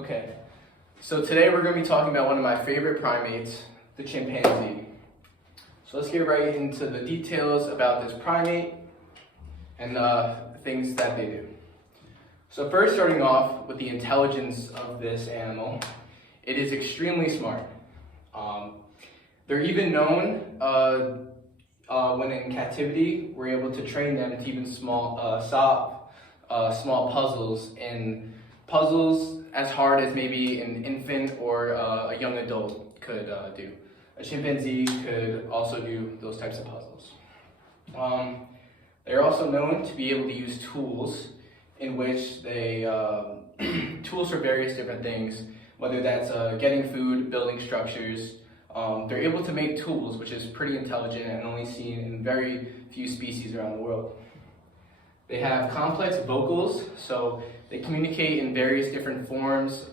Okay, so today we're going to be talking about one of my favorite primates, the chimpanzee. So let's get right into the details about this primate and the things that they do. So first, starting off with the intelligence of this animal, it is extremely smart. They're even known when in captivity, we're able to train them to even solve small puzzles, and puzzles as hard as maybe an infant or a young adult could do. A chimpanzee could also do those types of puzzles. They're also known to be able to use tools in which they, tools for various different things, whether that's getting food, building structures. They're able to make tools, which is pretty intelligent and only seen in very few species around the world. They have complex vocals, so they communicate in various different forms,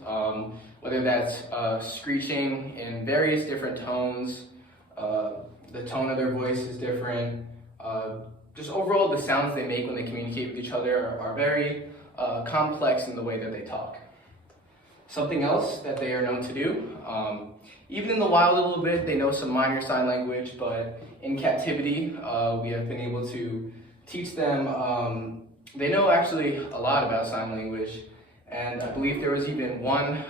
whether that's screeching in various different tones, the tone of their voice is different. Just overall, the sounds they make when they communicate with each other are very complex in the way that they talk. Something else that they are known to do, even in the wild a little bit, they know some minor sign language, but in captivity, we have been able to teach them, they know actually a lot about sign language, and I believe there was even one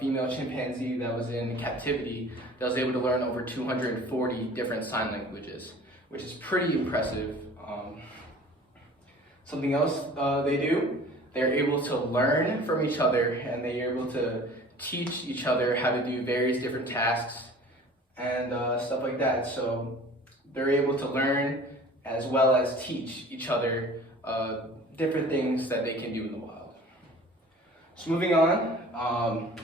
female chimpanzee that was in captivity that was able to learn over 240 different sign languages, which is pretty impressive. Something else they do, they're able to learn from each other, and they're able to teach each other how to do various different tasks and stuff like that. So they're able to learn as well as teach each other different things that they can do in the wild. So moving on,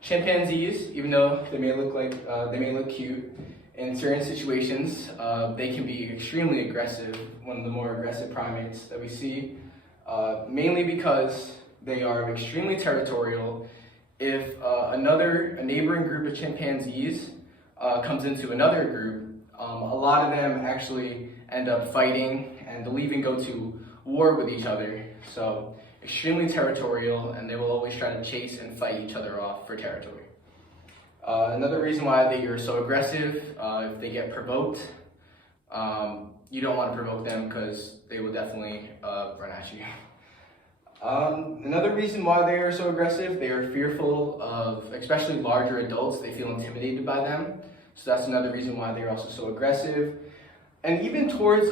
chimpanzees, even though they may look cute, in certain situations they can be extremely aggressive, one of the more aggressive primates that we see, mainly because they are extremely territorial. If a neighboring group of chimpanzees comes into another group, a lot of them actually end up fighting, and they'll even go to war with each other. So extremely territorial, and they will always try to chase and fight each other off for territory. Another reason why they are so aggressive, if they get provoked, you don't want to provoke them because they will definitely run at you. Another reason why they are so aggressive, they are fearful of especially larger adults. They feel intimidated by them. So that's another reason why they're also so aggressive. And even towards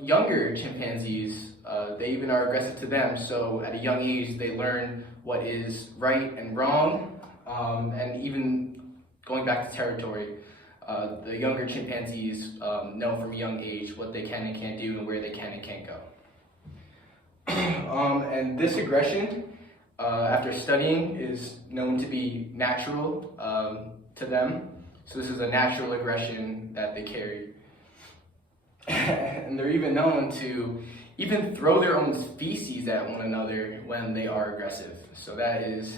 younger chimpanzees, they even are aggressive to them. So at a young age, they learn what is right and wrong. And even going back to territory, the younger chimpanzees know from a young age what they can and can't do and where they can and can't go. And this aggression, after studying, is known to be natural to them. So this is a natural aggression that they carry. And they're even known to even throw their own feces at one another when they are aggressive. So that is,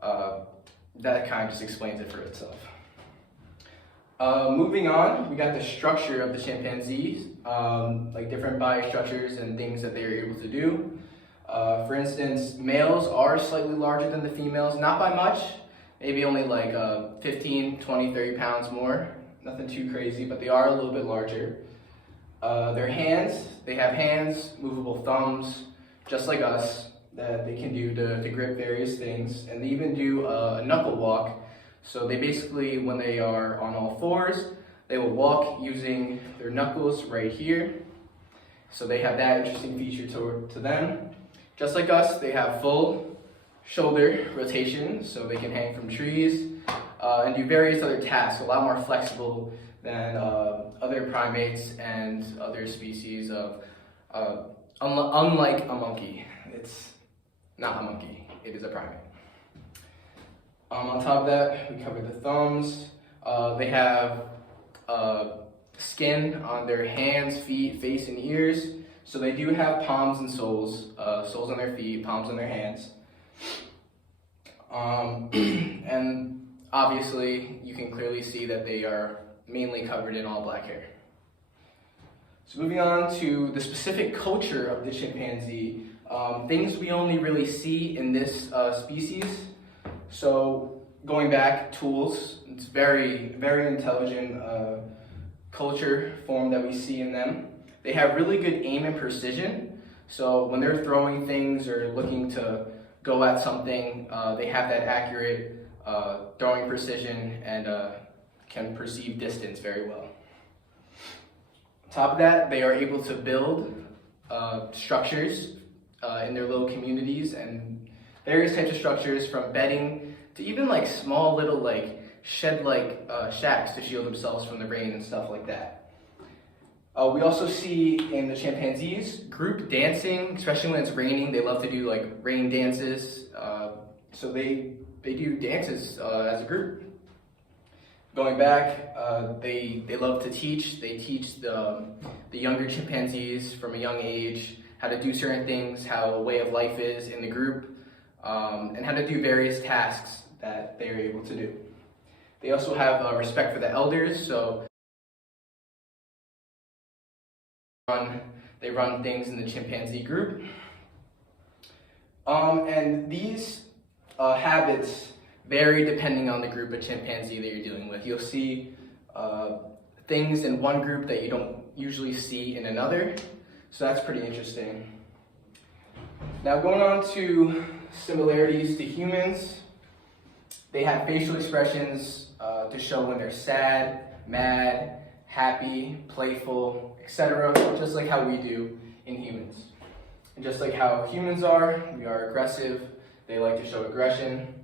that kind of just explains it for itself. Moving on, we got the structure of the chimpanzees, like different body structures and things that they are able to do. For instance, males are slightly larger than the females, not by much, maybe only like 15, 20, 30 pounds more. Nothing too crazy, but they are a little bit larger. Their hands, they have hands, movable thumbs, just like us, that they can do to grip various things. And they even do a knuckle walk. So they basically, when they are on all fours, they will walk using their knuckles right here. So they have that interesting feature to them. Just like us, they have full shoulder rotation, so they can hang from trees and do various other tasks, a lot more flexible than other primates and other species of, unlike a monkey. It's not a monkey, it is a primate. On top of that, we cover the thumbs. They have skin on their hands, feet, face, and ears. So they do have palms and soles, soles on their feet, palms on their hands. And obviously, you can clearly see that they are mainly covered in all black hair. So moving on to the specific culture of the chimpanzee, things we only really see in this species. So going back, tools, it's very, very intelligent culture form that we see in them. They have really good aim and precision. So when they're throwing things or looking to go at something, they have that accurate throwing precision and can perceive distance very well. On top of that, they are able to build structures in their little communities and various types of structures, from bedding to even like small little like shed-like shacks to shield themselves from the rain and stuff like that. We also see in the chimpanzees group dancing, especially when it's raining. They love to do like rain dances. So they do dances as a group. Going back, they love to teach. They teach the younger chimpanzees from a young age how to do certain things, how a way of life is in the group, and how to do various tasks that they're able to do. They also have respect for the elders, so they run things in the chimpanzee group. And these habits vary depending on the group of chimpanzee that you're dealing with. You'll see things in one group that you don't usually see in another, so that's pretty interesting. Now going on to similarities to humans, they have facial expressions to show when they're sad, mad, happy, playful, etc., just like how we do in humans. And just like how humans are, we are aggressive, they like to show aggression.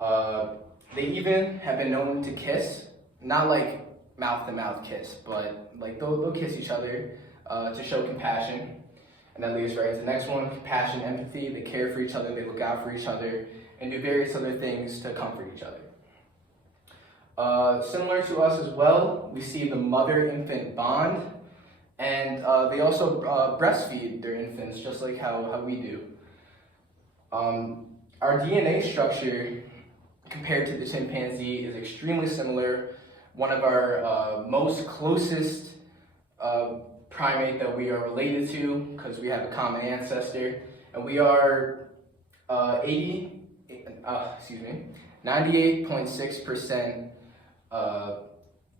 They even have been known to kiss, not like mouth-to-mouth kiss, but like they'll kiss each other to show compassion. And that leads right to the next one, compassion, empathy. They care for each other, they look out for each other, and do various other things to comfort each other. Similar to us as well, we see the mother-infant bond, and they also breastfeed their infants, just like how we do. Our DNA structure, compared to the chimpanzee, is extremely similar. One of our most closest primate that we are related to, because we have a common ancestor, and we are 98.6%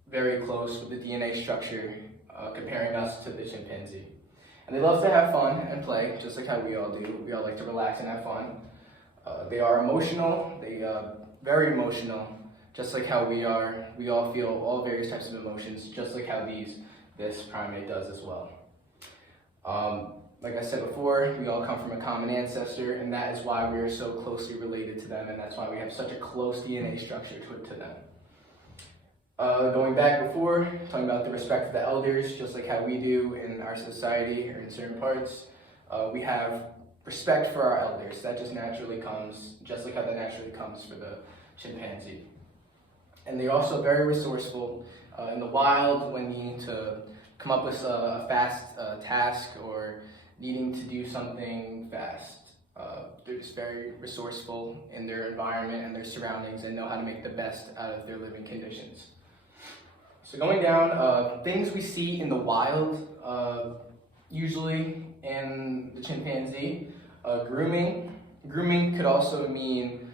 very close with the DNA structure, comparing us to the chimpanzee. And they love to have fun and play, just like how we all do. We all like to relax and have fun. They are emotional, very emotional, just like how we are. We all feel all various types of emotions, just like how this primate does as well. Like I said before, we all come from a common ancestor, and that is why we are so closely related to them, and that's why we have such a close DNA structure to them. Going back before, talking about the respect for the elders, just like how we do in our society or in certain parts, we have respect for our elders. That just naturally comes, just like how that naturally comes for the chimpanzee. And they're also very resourceful in the wild when needing to come up with a fast task or needing to do something fast. They're just very resourceful in their environment and their surroundings and know how to make the best out of their living conditions. So going down, things we see in the wild, usually in the chimpanzee, grooming. Grooming could also mean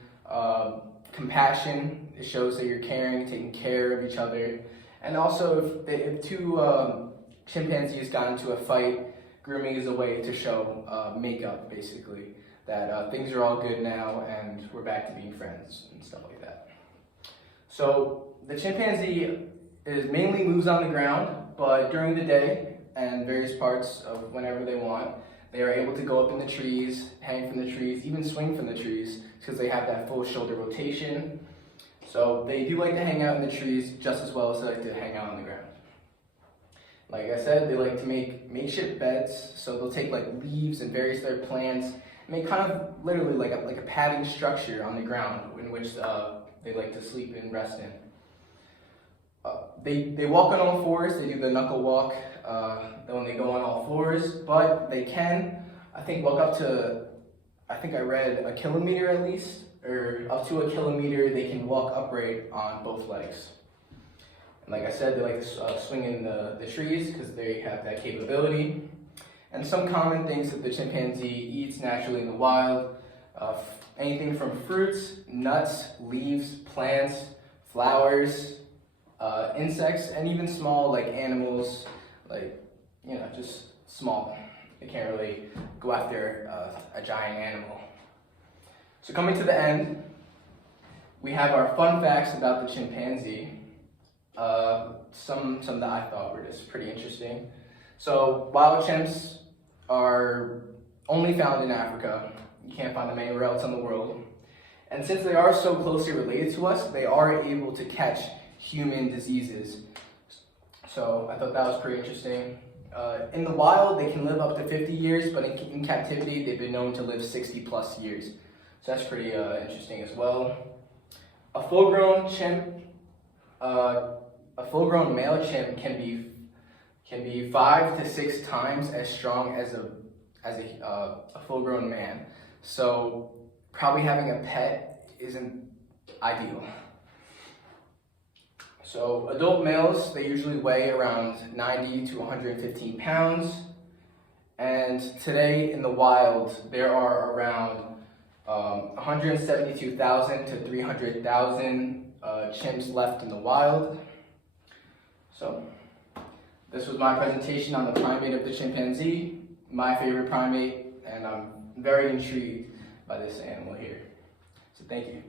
compassion. It shows that you're caring, taking care of each other. And also, if two chimpanzees got into a fight, grooming is a way to show makeup, basically, that things are all good now and we're back to being friends and stuff like that. So the chimpanzee mainly moves on the ground, but during the day and various parts of whenever they want, they are able to go up in the trees, hang from the trees, even swing from the trees, because they have that full shoulder rotation. So they do like to hang out in the trees just as well as they like to hang out on the ground. Like I said, they like to make makeshift beds, so they'll take like leaves and various other plants, make kind of literally like a padding structure on the ground in which they like to sleep and rest in. They walk on all fours, they do the knuckle walk when they go on all fours, but they can, I think, walk up to, I think I read a kilometer at least, or up to a kilometer they can walk upright on both legs. And like I said, they like to swing in the trees because they have that capability. And some common things that the chimpanzee eats naturally in the wild, Anything from fruits, nuts, leaves, plants, flowers, insects, and even small like animals, like, just small. They can't really go after a giant animal. So coming to the end, we have our fun facts about the chimpanzee. Some that I thought were just pretty interesting. So wild chimps are only found in Africa. You can't find them anywhere else in the world. And since they are so closely related to us, they are able to catch human diseases. So I thought that was pretty interesting. In the wild, they can live up to 50 years, but in captivity, they've been known to live 60 plus years. So that's pretty interesting as well. A full-grown male chimp can be 5 to 6 times as strong as a full-grown man. So probably having a pet isn't ideal. So adult males, they usually weigh around 90 to 115 pounds. And today in the wild, there are around 172,000 to 300,000 chimps left in the wild. So this was my presentation on the primate of the chimpanzee, my favorite primate, and I'm very intrigued by this animal here. So thank you.